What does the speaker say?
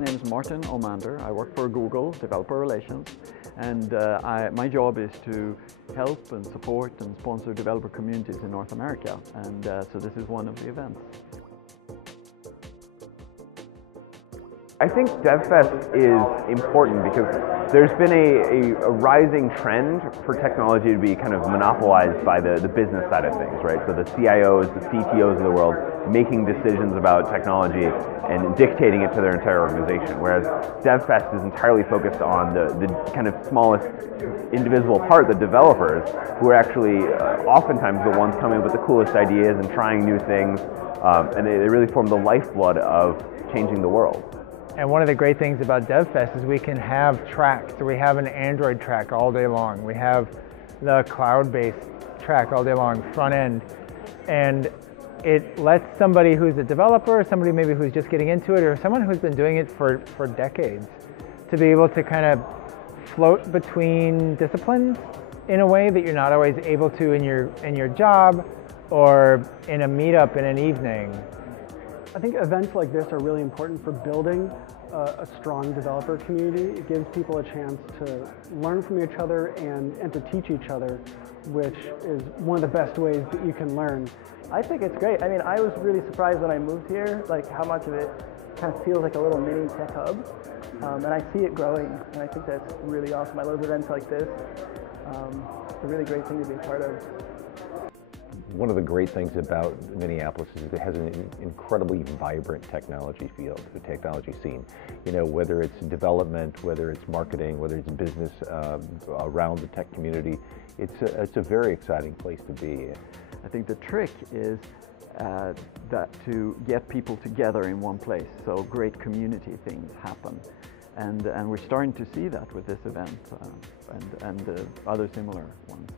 My name is Martin Omander. I work for Google, Developer Relations, and my job is to help and support and sponsor developer communities in North America, and so this is one of the events. I think DevFest is important because there's been a rising trend for technology to be kind of monopolized by the business side of things, right? So the CIOs, the CTOs of the world making decisions about technology and dictating it to their entire organization, whereas DevFest is entirely focused on the kind of smallest indivisible part, the developers, who are actually oftentimes the ones coming up with the coolest ideas and trying new things, and they really form the lifeblood of changing the world. And one of the great things about DevFest is we can have tracks. So we have an Android track all day long. We have the cloud-based track all day long, front end. And it lets somebody who's a developer, somebody maybe who's just getting into it, or someone who's been doing it for decades, to be able to kind of float between disciplines in a way that you're not always able to in your job or in a meetup in an evening. I think events like this are really important for building a strong developer community. It gives people a chance to learn from each other and to teach each other, which is one of the best ways that you can learn. I think it's great. I mean, I was really surprised when I moved here, like how much of it kind of feels like a little mini tech hub. And I see it growing, and I think that's really awesome. I love events like this. It's a really great thing to be a part of. One of the great things about Minneapolis is it has an incredibly vibrant technology field, the technology scene. You know, whether it's development, whether it's marketing, whether it's business around the tech community, it's a very exciting place to be. I think the trick is that to get people together in one place, so great community things happen. And we're starting to see that with this event and other similar ones.